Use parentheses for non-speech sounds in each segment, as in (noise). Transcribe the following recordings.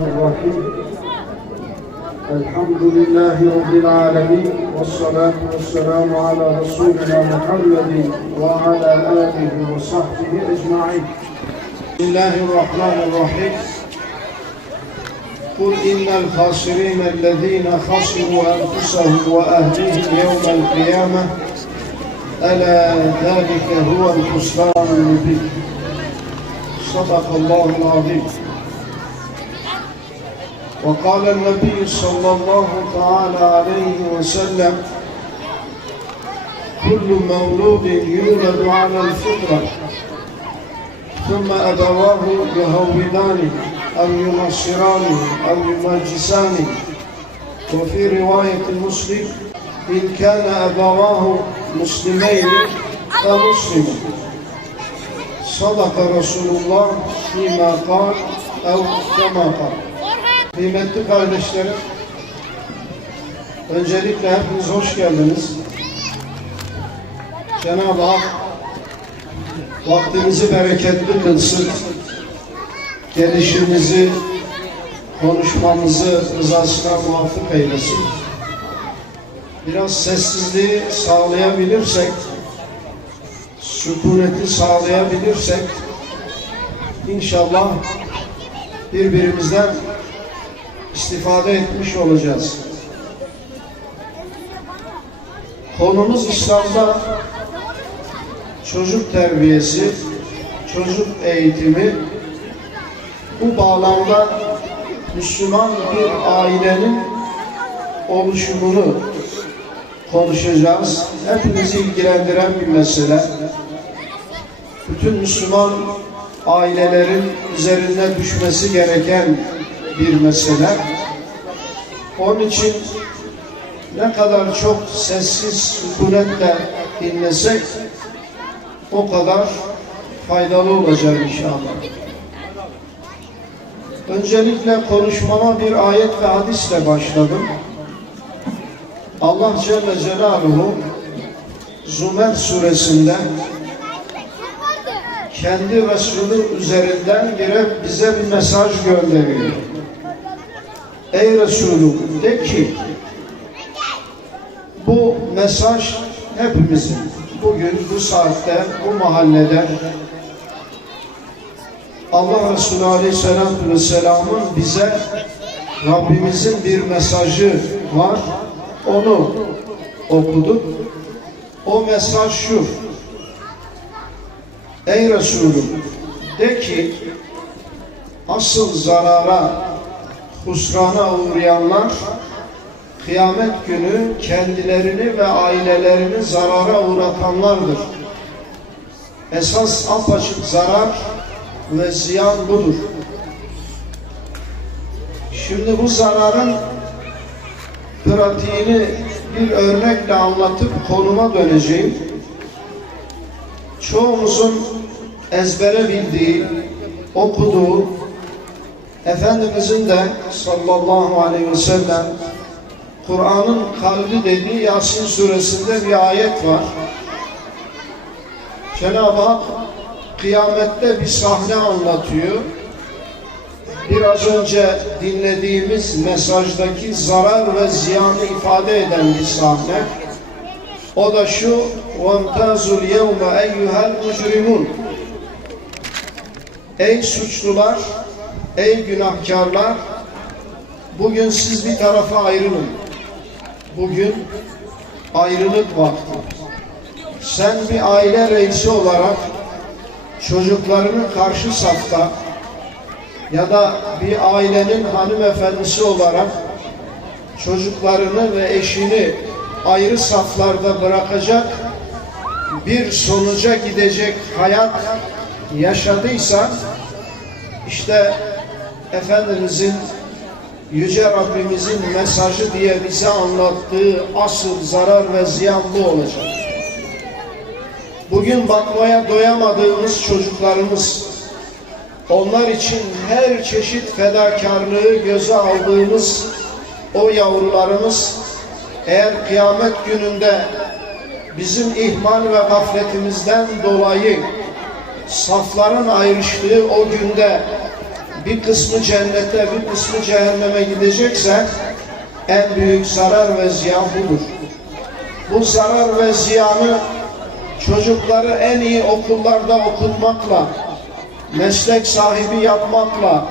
الرحيم الحمد لله رب العالمين والصلاة والسلام على رسولنا محمد وعلى آله وصحبه أجمعين. بسم الله الرحمن الرحيم. قل إن الخاسرين الذين خسروا أنفسهم وأهليهم يوم القيامة ألا ذلك هو الخسران المبين. صدق الله العظيم. وقال النبي صلى الله تعالى عليه وسلم كل مولود يولد على الفطرة ثم أبواه يهودانه أو ينصرانه أو يمجسانه وفي رواية مسلم إن كان أبواه مسلمين فمسلم. صدق رسول الله فيما قال أو كما قال. Kıymetli kardeşlerim, öncelikle hepiniz hoş geldiniz. Cenab-ı Hak vaktimizi bereketli kılsın, gelişimizi, konuşmamızı rızasına muvaffak eylesin. Biraz sessizliği sağlayabilirsek, sükuneti sağlayabilirsek, inşallah birbirimizden istifade etmiş olacağız. Konumuz İslam'da çocuk terbiyesi, çocuk eğitimi. Bu bağlamda Müslüman bir ailenin oluşumunu konuşacağız. Hepimizi ilgilendiren bir mesele. Bütün Müslüman ailelerin üzerine düşmesi gereken bir mesele. Onun için ne kadar çok sessiz, sükunetle dinlesek o kadar faydalı olacak inşallah. Öncelikle konuşmama bir ayet ve hadisle başladım. Allah Celle Celaluhu Zümer suresinde kendi Resulü üzerinden bir bize bir mesaj gönderiyor. Ey Resulüm de ki bu mesaj hepimizin bugün bu saatte bu mahallede Allah Resulü Aleyhisselatü Vesselam'ın bize Rabbimizin bir mesajı var. Onu okuduk. O mesaj şu. Ey Resulüm de ki asıl zarara husrana uğrayanlar kıyamet günü kendilerini ve ailelerini zarara uğratanlardır. Esas apaçık zarar ve ziyan budur. Şimdi bu zararın pratiğini bir örnekle anlatıp konuma döneceğim. Çoğumuzun ezbere bildiği, okuduğu, Efendimizin de sallallahu aleyhi ve sellem Kur'an'ın kalbi dediği Yasin suresinde bir ayet var. Cenab-ı Hak kıyamette bir sahne anlatıyor. Biraz önce dinlediğimiz mesajdaki zarar ve ziyanı ifade eden bir sahne. O da şu وَامْتَازُ الْيَوْمَ اَيُّهَا الْمُجْرِمُونَ Ey suçlular, Ey günahkarlar, bugün siz bir tarafa ayrılın. Bugün ayrılık vakti. Sen bir aile reisi olarak çocuklarını karşı safta ya da bir ailenin hanımefendisi olarak çocuklarını ve eşini ayrı saflarda bırakacak bir sonuca gidecek hayat yaşadıysa işte Efendimizin Yüce Rabbimizin mesajı diye bize anlattığı asıl zarar ve ziyan bu olacak. Bugün bakmaya doyamadığımız çocuklarımız, onlar için her çeşit fedakarlığı göze aldığımız o yavrularımız eğer kıyamet gününde bizim ihmal ve gafletimizden dolayı safların ayrıştığı o günde bir kısmı cennete, bir kısmı cehenneme gidecekse en büyük zarar ve ziyan budur. Bu zarar ve ziyanı çocukları en iyi okullarda okutmakla, meslek sahibi yapmakla,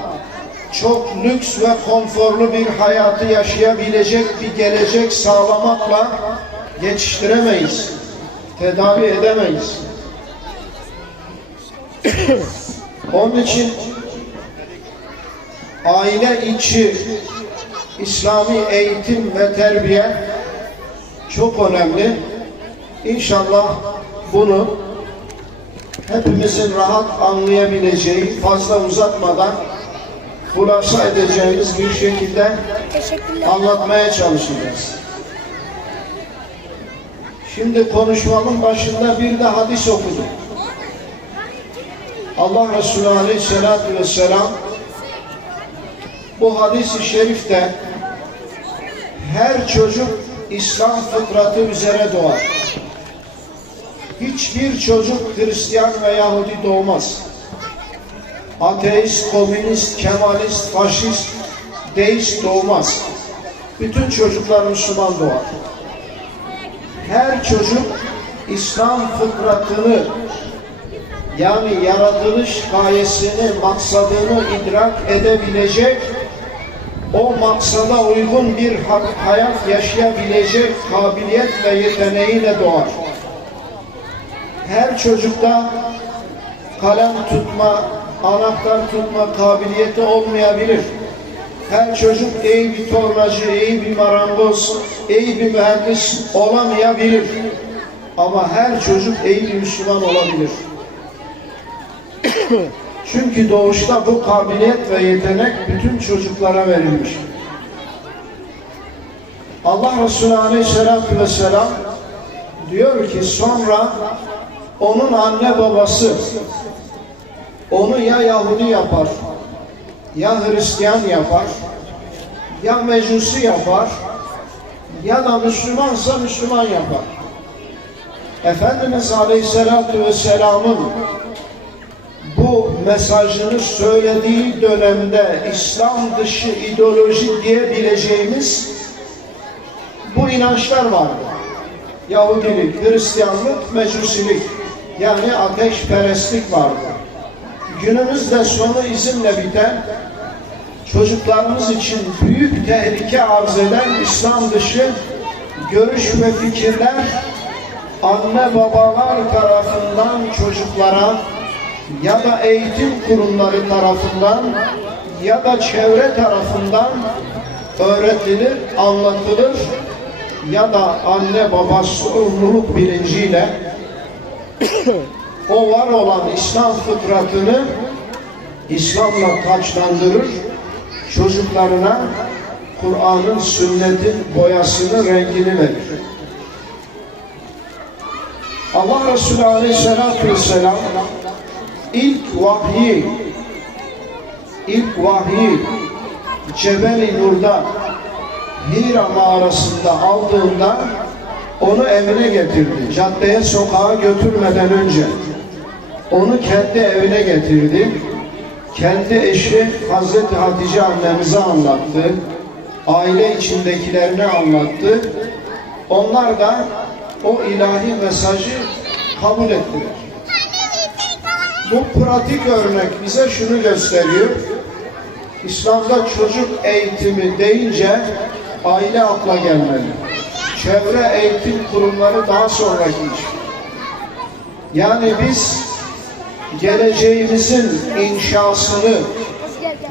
çok lüks ve konforlu bir hayatı yaşayabilecek bir gelecek sağlamakla geçiştiremeyiz, tedavi edemeyiz. (coughs) Onun için aile içi İslami eğitim ve terbiye çok önemli. İnşallah bunu hepimizin rahat anlayabileceği, fazla uzatmadan hulasa edeceğimiz bir şekilde anlatmaya çalışacağız. Şimdi konuşmamın başında bir de hadis okudum. Allah Resulü Aleyhisselatü Vesselam bu hadis-i şerifte her çocuk İslam fıtratı üzere doğar. Hiçbir çocuk Hristiyan ve Yahudi doğmaz. Ateist, komünist, kemalist, faşist, deist doğmaz. Bütün çocuklar Müslüman doğar. Her çocuk İslam fıtratını yani yaratılış gayesini, maksadını idrak edebilecek, o maksada uygun bir ha- hayat yaşayabilecek kabiliyet ve yeteneğiyle doğar. Her çocukta kalem tutma, anahtar tutma kabiliyeti olmayabilir. Her çocuk iyi bir tornacı, iyi bir marangoz, iyi bir mühendis olamayabilir. Ama her çocuk iyi bir Müslüman olabilir. (coughs) Çünkü doğuşta bu kabiliyet ve yetenek bütün çocuklara verilmiş. Allah Resulü Aleyhisselatü Vesselam diyor ki sonra onun anne babası onu ya Yahudi yapar, ya Hristiyan yapar, ya Mecusi yapar, ya da Müslümansa Müslüman yapar. Efendimiz Aleyhisselatü Vesselam'ın bu mesajını söylediği dönemde İslam dışı ideoloji diyebileceğimiz bu inançlar vardı. Yahudilik, Hristiyanlık, Mecusilik yani ateşperestlik vardı. Günümüzde sonu izinle biten çocuklarımız için büyük tehlike arz eden İslam dışı görüş ve fikirler anne babalar tarafından çocuklara ya da eğitim kurumları tarafından ya da çevre tarafından öğretilir, anlatılır ya da anne baba sorumluluk bilinciyle o var olan İslam fıtratını İslam'la taçlandırır, çocuklarına Kur'an'ın, sünnetin boyasını, rengini verir. Allah Resulü Aleyhisselatü Vesselam ilk vahyi ilk vahyi Cebel-i Nur'da Hira mağarasında aldığında onu evine getirdi. Caddeye sokağa götürmeden önce onu kendi evine getirdi. Kendi eşi Hazreti Hatice annemize anlattı. Aile içindekilerine anlattı. Onlar da o ilahi mesajı kabul ettiler. Bu pratik örnek bize şunu gösteriyor. İslam'da çocuk eğitimi deyince aile akla gelmeli. Çevre eğitim kurumları daha sonraki iş. Yani biz geleceğimizin inşasını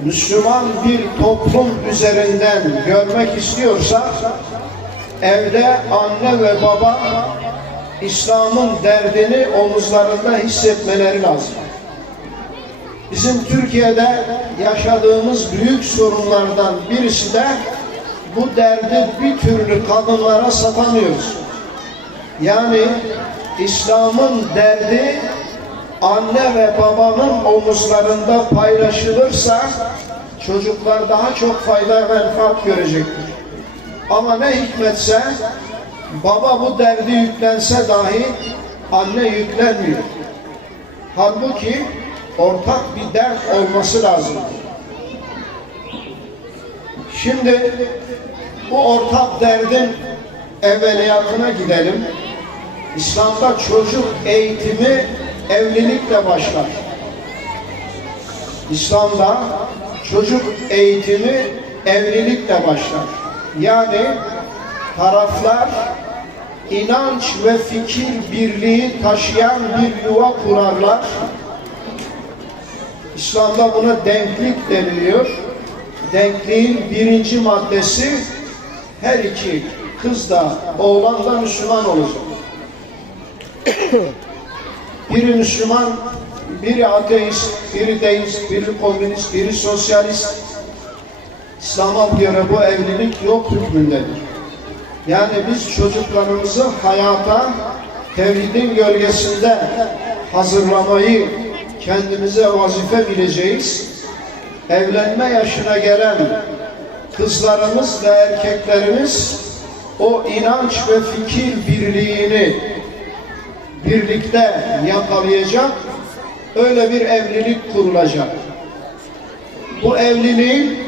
Müslüman bir toplum üzerinden görmek istiyorsak evde anne ve baba İslam'ın derdini omuzlarında hissetmeleri lazım. Bizim Türkiye'de yaşadığımız büyük sorunlardan birisi de bu derdi bir türlü kadınlara satamıyoruz. Yani İslam'ın derdi anne ve babanın omuzlarında paylaşılırsa çocuklar daha çok fayda ve menfaat görecektir. Ama ne hikmetse baba bu derdi yüklense dahi anne yüklenmiyor. Halbuki ortak bir dert olması lazım. Şimdi bu ortak derdin evveliyatına gidelim. İslam'da çocuk eğitimi evlilikle başlar. İslam'da çocuk eğitimi evlilikle başlar. Yani taraflar inanç ve fikir birliği taşıyan bir yuva kurarlar. İslam'da buna denklik deniliyor. Denkliğin birinci maddesi her iki kız da oğlan da Müslüman olacak. Biri Müslüman, biri ateist, biri deist, biri komünist, biri sosyalist. İslam'a göre bu evlilik yok hükmündedir. Yani biz çocuklarımızı hayata tevhidin gölgesinde hazırlamayı kendimize vazife bileceğiz. Evlenme yaşına gelen kızlarımız ve erkeklerimiz o inanç ve fikir birliğini birlikte yakalayacak, öyle bir evlilik kurulacak. Bu evliliğin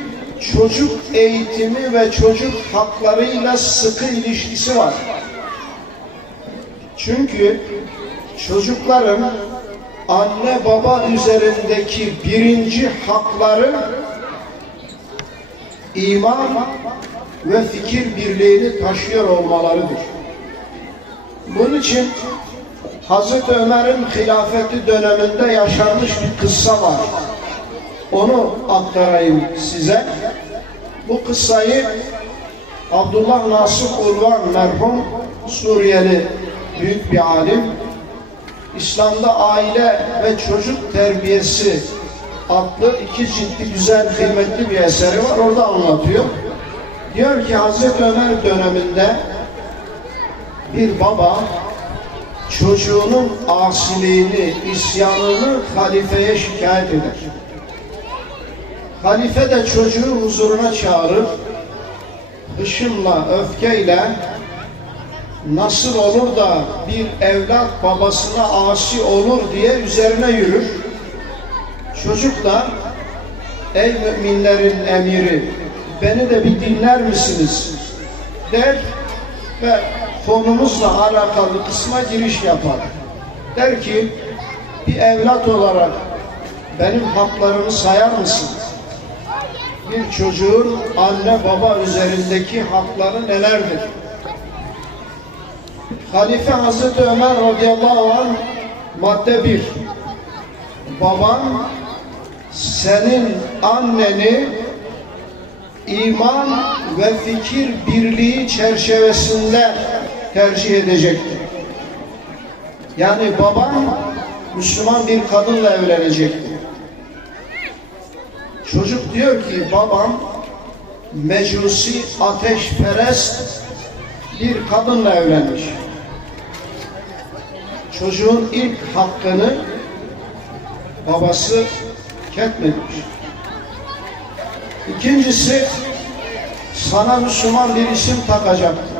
çocuk eğitimi ve çocuk haklarıyla sıkı ilişkisi var. Çünkü çocukların anne baba üzerindeki birinci hakları iman ve fikir birliğini taşıyor olmalarıdır. Bunun için Hazreti Ömer'in hilafeti döneminde yaşanmış bir kıssa var. Onu aktarayım size. Bu kıssayı Abdullah Nasır Urvan merhum Suriyeli büyük bir alim İslam'da aile ve çocuk terbiyesi adlı iki ciddi güzel kıymetli bir eseri var. Orada anlatıyor. Diyor ki Hazreti Ömer döneminde bir baba çocuğunun asiliğini, isyanını halifeye şikayet eder. Halife de çocuğu huzuruna çağırır. Hışımla, öfkeyle nasıl olur da bir evlat babasına asi olur diye üzerine yürür. Çocuk da ey müminlerin emiri beni de bir dinler misiniz der ve konumuzla alakalı kısma giriş yapar. Der ki bir evlat olarak benim haklarımı sayar mısın? Bir çocuğun anne baba üzerindeki hakları nelerdir? Halife Hazreti Ömer radıyallahu anh madde bir. Baban senin anneni iman ve fikir birliği çerçevesinde tercih edecektir. Yani baban Müslüman bir kadınla evlenecektir. Çocuk diyor ki babam mecusi ateşperest bir kadınla evlenmiş. Çocuğun ilk hakkını babası ketmemiş. İkincisi sana Müslüman bir isim takacaktı.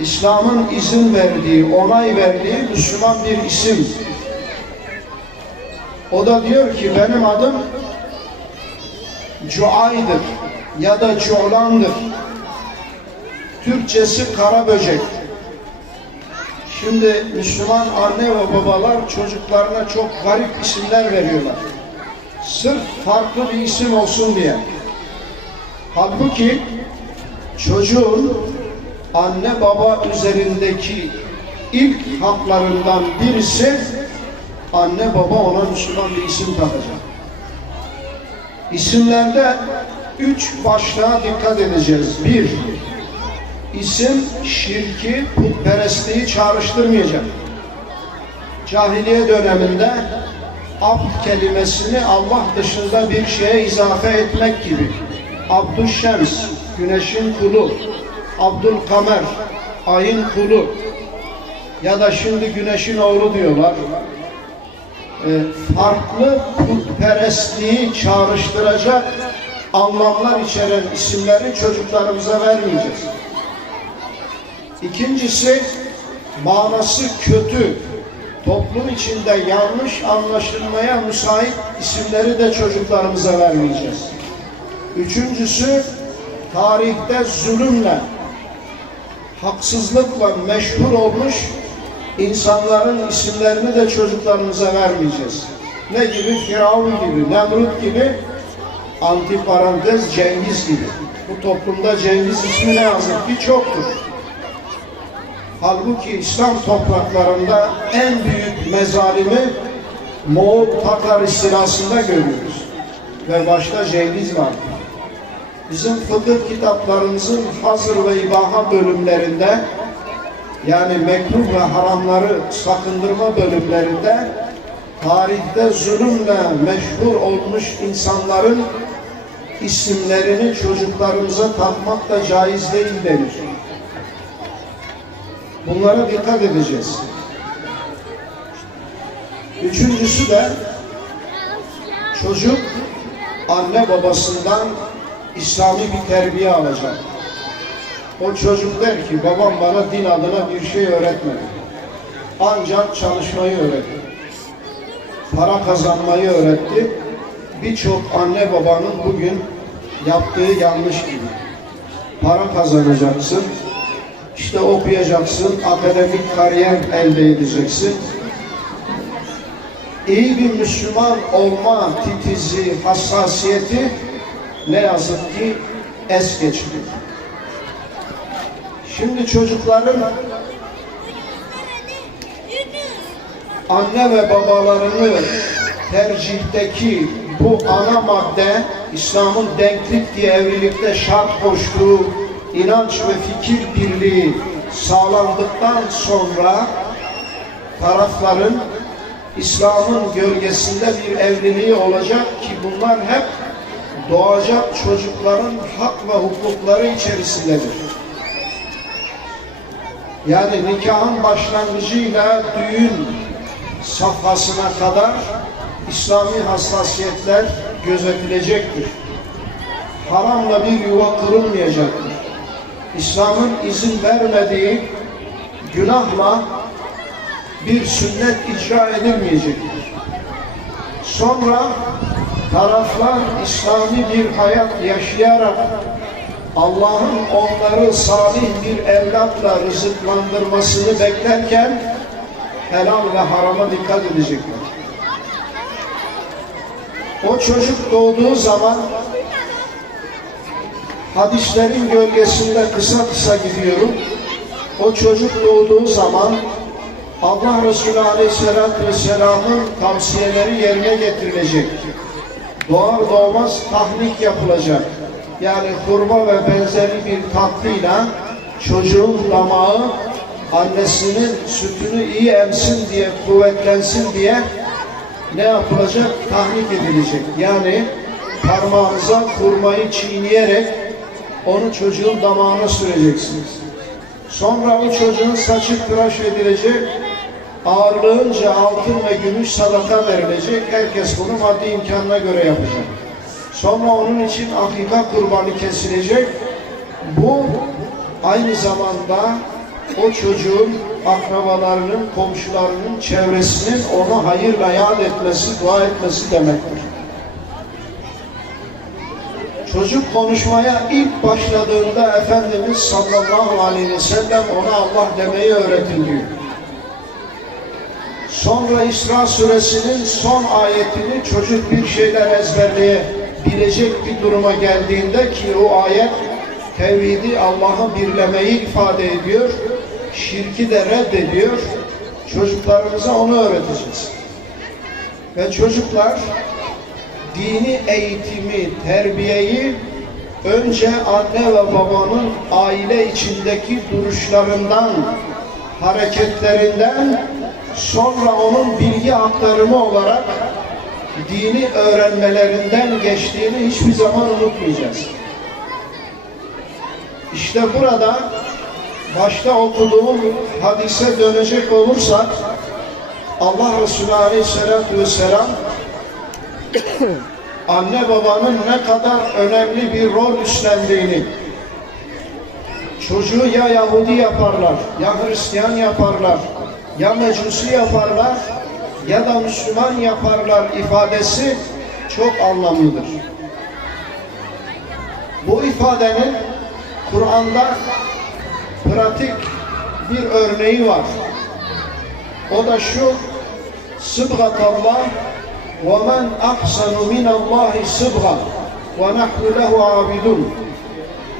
İslam'ın izin verdiği, onay verdiği Müslüman bir isim. O da diyor ki benim adım Cuay'dır ya da Cuğlan'dır. Türkçesi kara böcek. Şimdi Müslüman anne ve babalar çocuklarına çok garip isimler veriyorlar. Sırf farklı bir isim olsun diye. Halbuki çocuğun anne baba üzerindeki ilk haklarından birisi anne baba ona Müslüman bir isim takacak. İsimlerde üç başlığa dikkat edeceğiz. Bir, isim şirki, putperestliği çağrıştırmayacak. Cahiliye döneminde abd kelimesini Allah dışında bir şeye izafe etmek gibi. Abdüşşems, güneşin kulu, Abdülkamer, ayın kulu ya da şimdi güneşin oğlu diyorlar. E, farklı putperestliği çağrıştıracak anlamlar içeren isimleri çocuklarımıza vermeyeceğiz. İkincisi manası kötü, toplum içinde yanlış anlaşılmaya müsait isimleri de çocuklarımıza vermeyeceğiz. Üçüncüsü tarihte zulümle, haksızlıkla meşhur olmuş insanların isimlerini de çocuklarımıza vermeyeceğiz. Ne gibi? Firavun gibi, Nemrut gibi, antiparantez Cengiz gibi. Bu toplumda Cengiz ismi ne yazık ki çoktur. Halbuki İslam topraklarında en büyük mezalimi Moğol Tatar istilasında görüyoruz. Ve başta Cengiz var. Bizim fıkıh kitaplarımızın hazır ve ibaha bölümlerinde yani mekruh ve haramları sakındırma bölümlerinde tarihte zulümle meşhur olmuş insanların isimlerini çocuklarımıza takmak da caiz değil denir. Bunlara dikkat edeceğiz. Üçüncüsü de çocuk anne babasından İslami bir terbiye alacak. O çocuk der ki babam bana din adına bir şey öğretmedi. Ancak çalışmayı öğretti. Para kazanmayı öğretti. Birçok anne babanın bugün yaptığı yanlış gibi. Para kazanacaksın, işte okuyacaksın, akademik kariyer elde edeceksin. İyi bir Müslüman olma titizi, hassasiyeti ne yazık ki es geçmiyor. Şimdi çocukların anne ve babalarını tercihteki bu ana madde İslam'ın denklik diye evlilikte şart koştuğu inanç ve fikir birliği sağlandıktan sonra tarafların İslam'ın gölgesinde bir evliliği olacak ki bunlar hep doğacak çocukların hak ve hukukları içerisindedir. Yani nikahın başlangıcıyla düğün safhasına kadar İslami hassasiyetler gözetilecektir. Haramla bir yuva kırılmayacaktır. İslam'ın izin vermediği günahla bir sünnet icra edilmeyecektir. Sonra taraflar İslami bir hayat yaşayarak Allah'ın onları salih bir evlatla rızıklandırmasını beklerken helal ve harama dikkat edecekler. O çocuk doğduğu zaman hadislerin gölgesinde kısa kısa gidiyorum. O çocuk doğduğu zaman Allah Resulü Aleyhisselatü Vesselam'ın tavsiyeleri yerine getirilecek. Doğar doğmaz tahnik yapılacak. Yani kurma ve benzeri bir tatlıyla çocuğun damağı annesinin sütünü iyi emsin diye, kuvvetlensin diye ne yapılacak? Tahrik edilecek. Yani parmağınıza kurmayı çiğneyerek onu çocuğun damağına süreceksiniz. Sonra o çocuğun saçı tıraş edilecek, ağırlığınca altın ve gümüş sadaka verilecek. Herkes bunu maddi imkanına göre yapacak. Sonra onun için akika kurbanı kesilecek. Bu aynı zamanda o çocuğun akrabalarının, komşularının, çevresinin onu hayırla yad etmesi, dua etmesi demektir. Çocuk konuşmaya ilk başladığında Efendimiz sallallahu aleyhi ve sellem ona Allah demeyi öğretin diyor. Sonra İsra suresinin son ayetini çocuk bir şeyler ezberleyebilecek bir duruma geldiğinde ki o ayet tevhidi Allah'ı birlemeyi ifade ediyor. Şirki de reddediyor. Çocuklarımıza onu öğreteceğiz. Ve çocuklar dini eğitimi, terbiyeyi önce anne ve babanın aile içindeki duruşlarından, hareketlerinden sonra onun bilgi aktarımı olarak dini öğrenmelerinden geçtiğini hiçbir zaman unutmayacağız. İşte burada başta okuduğum hadise dönecek olursak Allah Resulü Aleyhisselatü Vesselam (coughs) anne babanın ne kadar önemli bir rol üstlendiğini çocuğu ya Yahudi yaparlar ya Hristiyan yaparlar ya Mecusi yaparlar ya da Müslüman yaparlar ifadesi çok anlamlıdır. Bu ifadenin Kur'an'da pratik bir örneği var. O da şu Sıbgatallah ve men ahsanu minallahi sıbga ve nahnu lehu abidun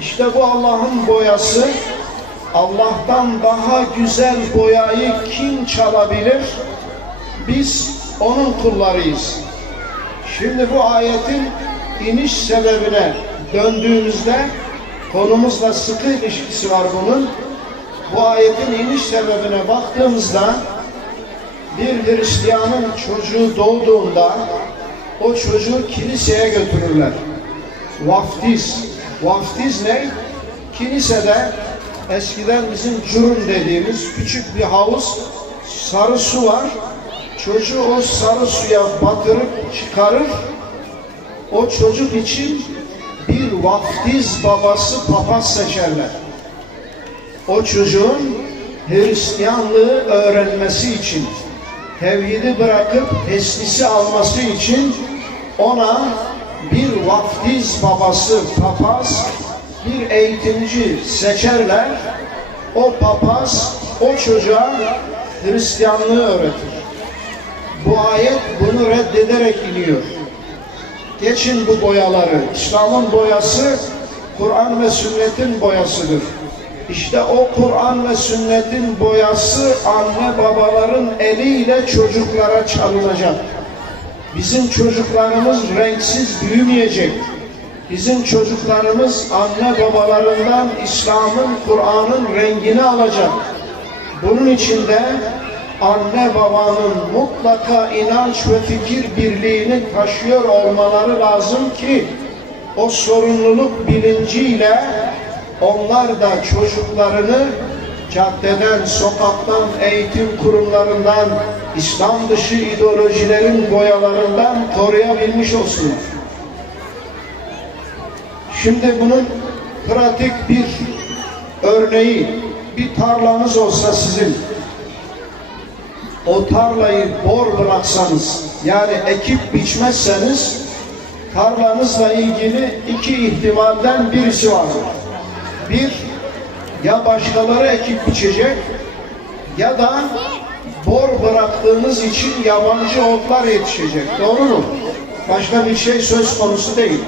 İşte bu Allah'ın boyası Allah'tan daha güzel boyayı kim çalabilir? Biz onun kullarıyız. Şimdi bu ayetin iniş sebebine döndüğümüzde konumuzla sıkı ilişkisi var bunun. Bu ayetin iniş sebebine baktığımızda bir Hristiyanın çocuğu doğduğunda o çocuğu kiliseye götürürler. Vaftiz. Vaftiz ne? Kilisede eskiden bizim curun dediğimiz küçük bir havuz sarı su var. Çocuğu o sarı suya batırıp çıkarır. O çocuk için bir vaftiz babası papaz seçerler. O çocuğun Hristiyanlığı öğrenmesi için, tevhidi bırakıp teslisi alması için ona bir vaftiz babası, papaz, bir eğitimci seçerler. O papaz o çocuğa Hristiyanlığı öğretir. Bu ayet bunu reddederek iniyor. Geçin bu boyaları. İslam'ın boyası Kur'an ve sünnetin boyasıdır. İşte o Kur'an ve sünnetin boyası anne babaların eliyle çocuklara çalınacak. Bizim çocuklarımız renksiz büyümeyecek. Bizim çocuklarımız anne babalarından İslam'ın, Kur'an'ın rengini alacak. Bunun için de anne babanın mutlaka inanç ve fikir birliğini taşıyor olmaları lazım ki o sorumluluk bilinciyle onlar da çocuklarını caddeden, sokaktan, eğitim kurumlarından, İslam dışı ideolojilerin boyalarından koruyabilmiş olsunlar. Şimdi bunun pratik bir örneği, bir tarlanız olsa sizin, o tarlayı bor bıraksanız, yani ekip biçmezseniz, tarlanızla ilgili iki ihtimalden birisi vardır. Bir, ya başkaları ekip biçecek ya da bor bıraktığınız için yabancı otlar yetişecek. Doğru mu? Başka bir şey söz konusu değil.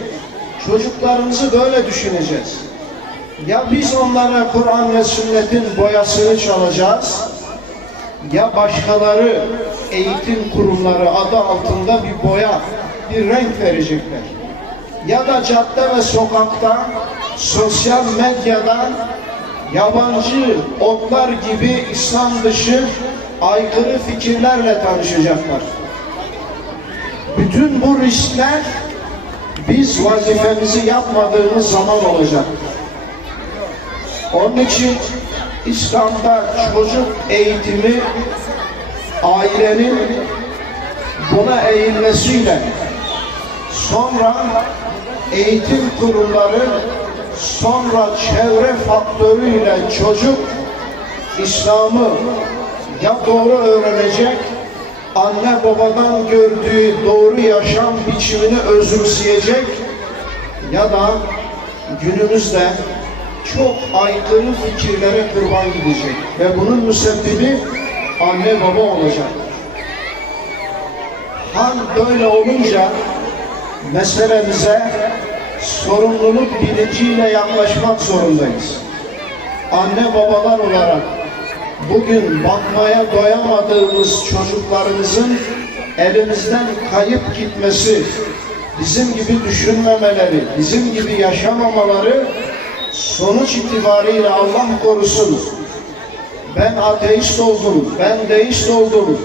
Çocuklarımızı böyle düşüneceğiz. Ya biz onlara Kur'an ve sünnetin boyasını çalacağız ya başkaları eğitim kurumları adı altında bir boya, bir renk verecekler. Ya da cadde ve sokakta, sosyal medyadan yabancı otlar gibi İslam dışı aykırı fikirlerle tanışacaklar. Bütün bu riskler biz vazifemizi yapmadığımız zaman olacak. Onun için İslam'da çocuk eğitimi ailenin buna eğilmesiyle sonra eğitim kurumları sonra çevre faktörüyle çocuk İslam'ı ya doğru öğrenecek anne babadan gördüğü doğru yaşam biçimini özümseyecek ya da günümüzde çok aykırı fikirlere kurban gidecek ve bunun müsebbibi anne baba olacak. Hal böyle olunca meselemize sorumluluk bilinciyle yaklaşmak zorundayız. Anne babalar olarak bugün bakmaya doyamadığımız çocuklarımızın elimizden kayıp gitmesi, bizim gibi düşünmemeleri, bizim gibi yaşamamaları sonuç itibariyle Allah korusun. Ben ateist oldum, ben deist oldum,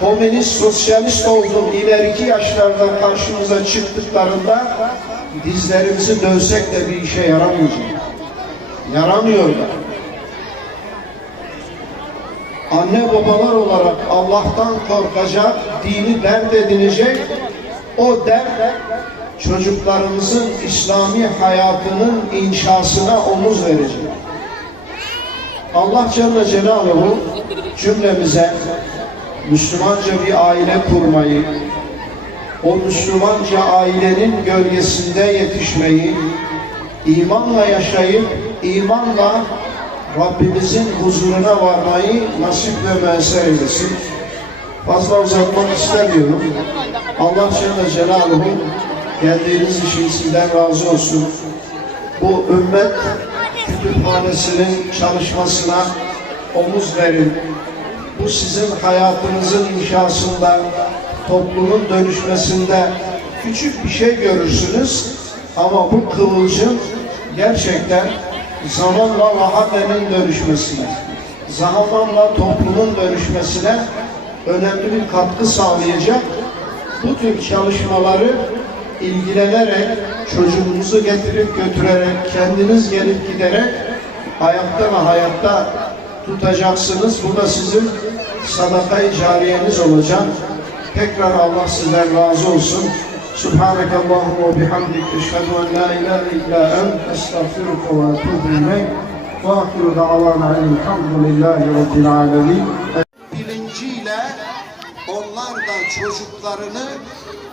komünist, sosyalist oldum. İleriki yaşlarda karşımıza çıktıklarında dizlerimizi dövsek de bir işe yaramayacak. Yaramıyor da. Anne babalar olarak Allah'tan korkacak, dini dert edinecek, o dert çocuklarımızın İslami hayatının inşasına omuz verecek. Allah Celle Celaluhu cümlemize Müslümanca bir aile kurmayı, o Müslümanca ailenin gölgesinde yetişmeyi, imanla yaşayıp imanla Rabbimizin huzuruna varmayı nasip ve müessir eylesin. Fazla uzatmak istemiyorum. Allah Celle Celaluhu geldiğiniz için sizden razı olsun. Bu ümmet kütüphanesinin çalışmasına omuz verin. Bu sizin hayatınızın inşasında, toplumun dönüşmesinde küçük bir şey görürsünüz. Ama bu kıvılcım gerçekten zamanla mahallenin dönüşmesine, zamanla toplumun dönüşmesine önemli bir katkı sağlayacak. Bu tür çalışmaları ilgilenerek, çocuğunuzu getirip götürerek, kendiniz gelip giderek ayakta ve hayatta tutacaksınız. Bu da sizin sadaka-i cariyeniz olacak. Tekrar Allah sizden razı olsun. Subhaneke Allahumma ve bihamdik. Eşhedü en la ilahe illa ent. Estağfiruke ve etûbü ileyk. Ve ahiru da'vana elhamdülillahi rabbil çocuklarını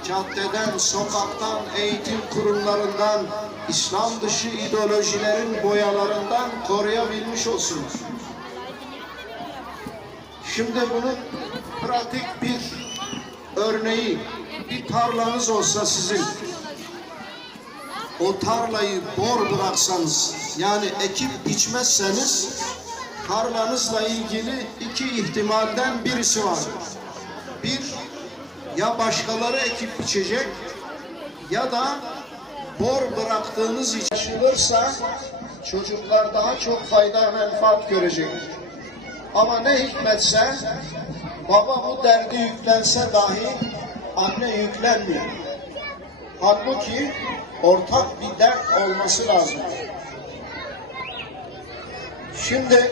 caddeden, sokaktan, eğitim kurumlarından, İslam dışı ideolojilerin boyalarından koruyabilmiş olsunlar. Şimdi bunun pratik bir örneği, bir tarlanız olsa sizin, o tarlayı bor bıraksanız, yani ekip biçmezseniz, tarlanızla ilgili iki ihtimalden birisi var. Bir, ya başkaları ekip biçecek ya da bor bıraktığınız için yaşılırsa çocuklar daha çok fayda menfaat görecek. Ama ne hikmetse baba bu derdi yüklense dahi anne yüklenmiyor. Halbuki ortak bir dert olması lazım. Şimdi